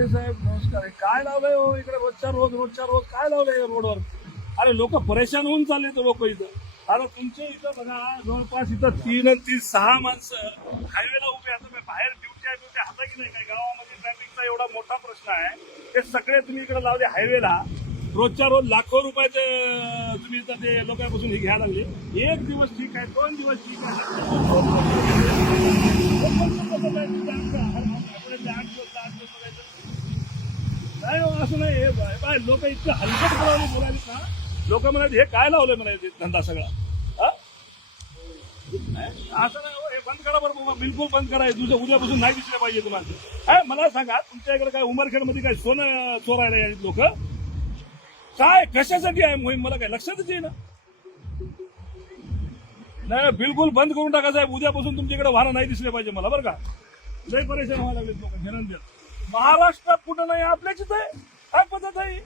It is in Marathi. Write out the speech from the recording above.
पांडे साहेब नमस्कार. हे काय लावलंय हो इकडे रोजच्या रोज काय लावलंय रोडवर? अरे लोक परेशान होऊन चालले तर लोक इथं. आता तुमच्या इथं बघा जवळपास इथं 3 आणि 3 6 माणसं हायवेला उभे आता. बाहेर ड्युटी आहे तुमच्या हाता की नाही काय? गावामध्ये ट्रॅफिकचा एवढा मोठा प्रश्न आहे. ते सगळे तुम्ही इकडे लावले हायवेला. रोजच्या रोज लाखो रुपयाचे तुम्ही इथं ते लोकांपासून हे घ्यायला लागले. एक दिवस ठीक आहे, 2 दिवस ठीक नाही हो, असं नाही. लोक इतकं हलकट बोलायला ना. लोक म्हणाले हे काय लावलंय म्हणायचे धंदा सगळा. असं नाही हो, हे बंद करा बरं, बिलकुल बंद करा. उद्यापासून नाही दिसले पाहिजे तुम्हाला. मला सांगा तुमच्या इकडे काय उमरखेडमध्ये काय सोनं चोरायला यायचे लोक? काय कशासाठी आहे मोहीम मला काय लक्षातच येईना. नाही बिलकुल बंद करून टाका साहेब. उद्यापासून तुमच्याकडे वाहन नाही दिसले पाहिजे मला बरं का. लय परेशान व्हायला लागले लोक. महाराष्ट्रात कुठं नाही आपल्याचीच आहे. काय पद्धत आहे?